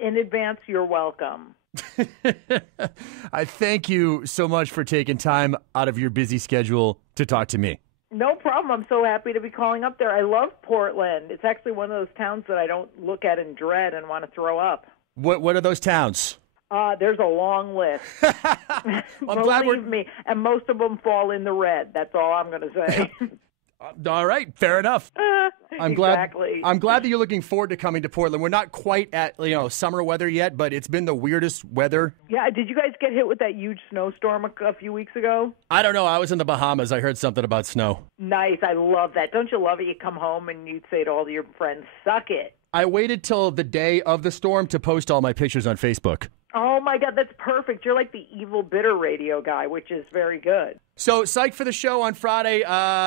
In advance, you're welcome. I thank you so much for taking time out of your busy schedule to talk to me. No problem. I'm so happy to be calling up there. I love Portland. It's actually one of those towns that I don't look at in dread and want to throw up. What are those towns? There's a long list. Believe me, and most of them fall in the red. That's all I'm going to say. All right, fair enough. Exactly. I'm glad that you're looking forward to coming to Portland. We're not quite at summer weather yet, but it's been the weirdest weather. Yeah, did you guys get hit with that huge snowstorm a few weeks ago? I don't know. I was in the Bahamas. I heard something about snow. Nice. I love that. Don't you love it? You come home and you'd say to all your friends, suck it. I waited till the day of the storm to post all my pictures on Facebook. Oh, my God, that's perfect. You're like the evil, bitter radio guy, which is very good. So, psyched for the show on Friday.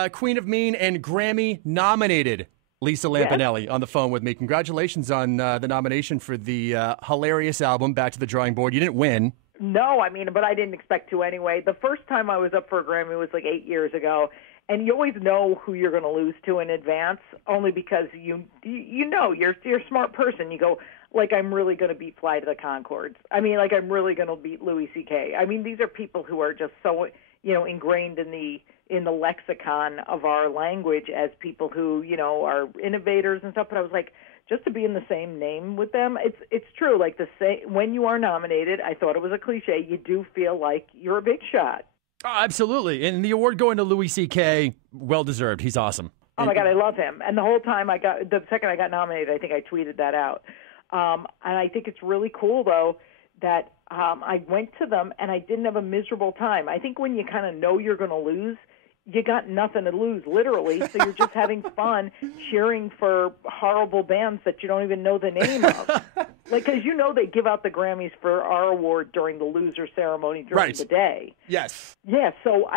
Queen of Mean and Grammy-nominated Lisa Lampanelli on the phone with me. Congratulations on the nomination for the hilarious album, Back to the Drawing Board. You didn't win. No, but I didn't expect to anyway. The first time I was up for a Grammy was like 8 years ago. And you always know who you're going to lose to in advance, only because you know you're a smart person. You go, like, I'm really going to beat Fly to the Conchords. Like, I'm really going to beat Louis C.K. These are people who are just so, ingrained in the lexicon of our language as people who, are innovators and stuff. But I was like, just to be in the same name with them, it's true. Like, when you are nominated, I thought it was a cliche, you do feel like you're a big shot. Oh, absolutely. And the award going to Louis C.K., well-deserved. He's awesome. Oh, my God, I love him. And the whole time the second I got nominated, I think I tweeted that out. And I think it's really cool, though, that I went to them and I didn't have a miserable time. I think when you kind of know you're going to lose, you got nothing to lose, literally. So you're just having fun cheering for horrible bands that you don't even know the name of. Because they give out the Grammys for our award during the loser ceremony during the day. Yes. Yeah, so,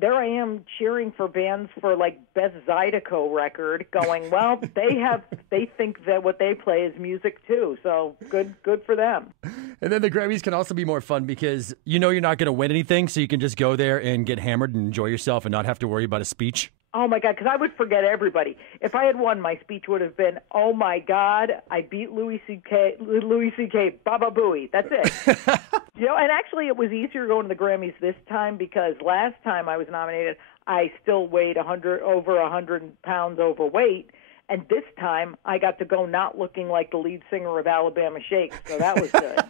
there I am cheering for bands for, Best Zydeco record, going, well, they think that what they play is music, too, so good for them. And then the Grammys can also be more fun because you're not going to win anything, so you can just go there and get hammered and enjoy yourself and not have to worry about a speech. Oh, my God, because I would forget everybody. If I had won, my speech would have been, oh, my God, I beat Louis C.K., Baba Booey. That's it. And actually it was easier going to the Grammys this time because last time I was nominated, I still weighed over 100 pounds overweight. And this time I got to go not looking like the lead singer of Alabama Shakes, so that was good.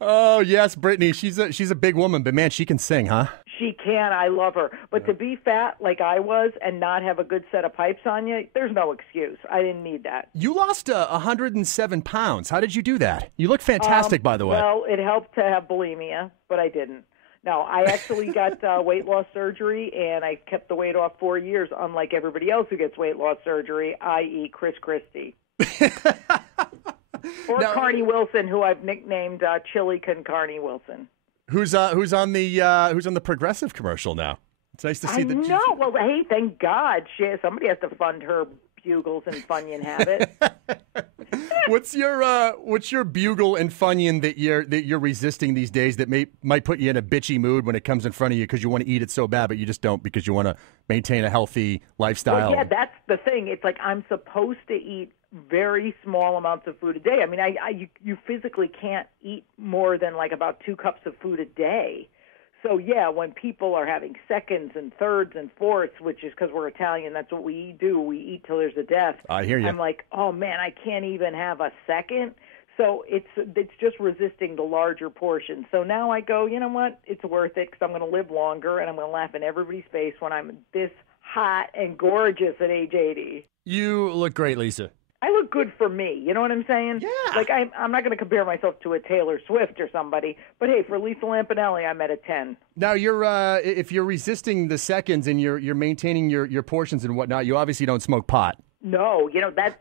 Oh, yes, Brittany. She's a big woman, but, man, she can sing, huh? She can. I love her. But to be fat like I was and not have a good set of pipes on you, there's no excuse. I didn't need that. You lost 107 pounds. How did you do that? You look fantastic, by the way. Well, it helped to have bulimia, but I didn't. No, I actually got weight loss surgery, and I kept the weight off 4 years, unlike everybody else who gets weight loss surgery, i.e. Chris Christie. Or Carney Wilson, who I've nicknamed Chili Con Carney Wilson. Who's on the Progressive commercial now? It's nice to see that. No, well, hey, thank God, somebody has to fund her bugles and Funyun habit. What's your bugle and Funyun that you're resisting these days that might put you in a bitchy mood when it comes in front of you because you want to eat it so bad, but you just don't because you want to maintain a healthy lifestyle? Well, yeah, that's the thing. It's like I'm supposed to eat very small amounts of food a day. You physically can't eat more than about 2 cups of food a day. So, yeah, when people are having seconds and thirds and fourths, which is because we're Italian, that's what we do. We eat till there's a death. I hear you. I'm like, oh, man, I can't even have a second. So it's just resisting the larger portion. So now I go, you know what? It's worth it because I'm going to live longer and I'm going to laugh in everybody's face when I'm this hot and gorgeous at age 80. You look great, Lisa. I look good for me. You know what I'm saying? Yeah. I'm not going to compare myself to a Taylor Swift or somebody, but hey, for Lisa Lampanelli, I'm at a 10. Now, if you're resisting the seconds and you're maintaining your portions and whatnot, you obviously don't smoke pot. No,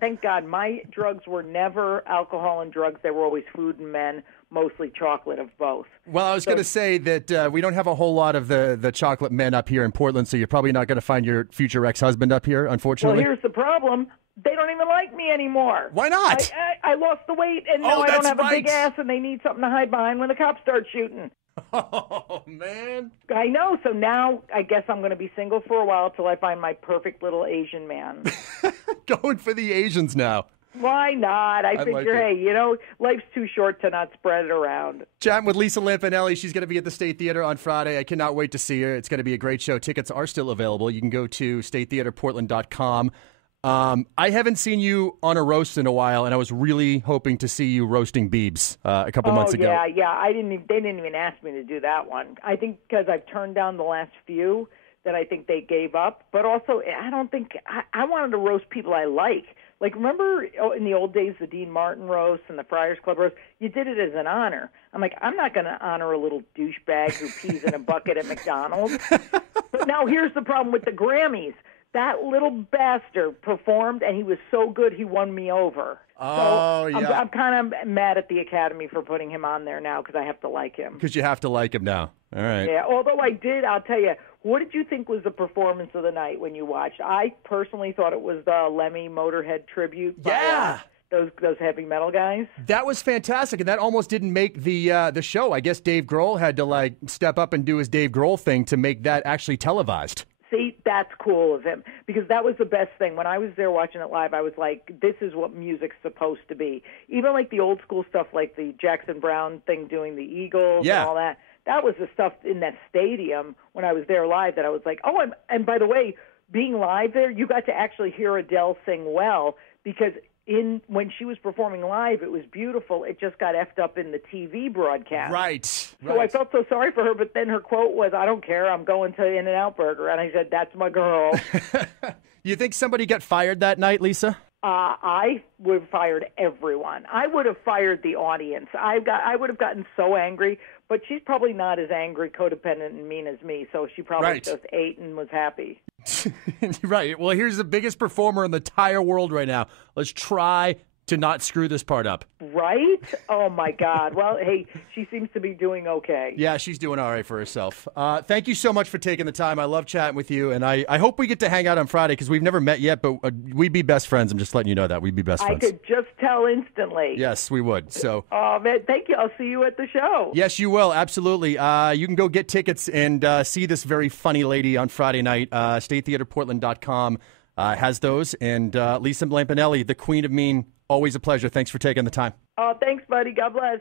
thank God, my drugs were never alcohol and drugs. They were always food and men, mostly chocolate of both. Well, I was going to say that we don't have a whole lot of the chocolate men up here in Portland, so you're probably not going to find your future ex-husband up here, unfortunately. Well, here's the problem. They don't even like me anymore. Why not? I lost the weight, and now I don't have a big ass, and they need something to hide behind when the cops start shooting. Oh, man. I know. So now I guess I'm going to be single for a while till I find my perfect little Asian man. Going for the Asians now. Why not? I figure, like hey, life's too short to not spread it around. Chatting with Lisa Lampanelli. She's going to be at the State Theater on Friday. I cannot wait to see her. It's going to be a great show. Tickets are still available. You can go to statetheaterportland.com. I haven't seen you on a roast in a while, and I was really hoping to see you roasting Biebs a couple months ago. Yeah. They didn't even ask me to do that one. I think because I've turned down the last few that I think they gave up. But also, I don't think I wanted to roast people I like. Like, remember in the old days, the Dean Martin roast and the Friars Club roast? You did it as an honor. I'm like, I'm not going to honor a little douchebag who pees in a bucket at McDonald's. But now here's the problem with the Grammys. That little bastard performed, and he was so good he won me over. Oh, so yeah. I'm kind of mad at the Academy for putting him on there now because I have to like him. Because you have to like him now. All right. Yeah, although I'll tell you, what did you think was the performance of the night when you watched? I personally thought it was the Lemmy Motorhead tribute by those heavy metal guys. That was fantastic, and that almost didn't make the show. I guess Dave Grohl had to step up and do his Dave Grohl thing to make that actually televised. See, that's cool of him, because that was the best thing. When I was there watching it live, I was like, this is what music's supposed to be. Even like the old school stuff, like the Jackson Browne thing doing the Eagles and all that. That was the stuff in that stadium when I was there live that I was like, oh, and by the way, being live there, you got to actually hear Adele sing well, because when she was performing live, it was beautiful. It just got effed up in the TV broadcast. Right. So I felt so sorry for her, but then her quote was, I don't care, I'm going to In-N-Out Burger. And I said, that's my girl. You think somebody got fired that night, Lisa? I would have fired everyone. I would have fired the audience. I would have gotten so angry, but she's probably not as angry, codependent, and mean as me, so she probably just ate and was happy. Right. Well, here's the biggest performer in the entire world right now. Let's try to not screw this part up. Right? Oh, my God. Well, hey, she seems to be doing okay. Yeah, she's doing all right for herself. Thank you so much for taking the time. I love chatting with you, and I hope we get to hang out on Friday, because we've never met yet, but we'd be best friends. I'm just letting you know that. We'd be best friends. I could just tell instantly. Yes, we would. So. Oh, man, thank you. I'll see you at the show. Yes, you will. Absolutely. You can go get tickets and see this very funny lady on Friday night. StateTheaterPortland.com has those. And Lisa Lampanelli, the Queen of Mean, always a pleasure. Thanks for taking the time. Oh, thanks, buddy. God bless.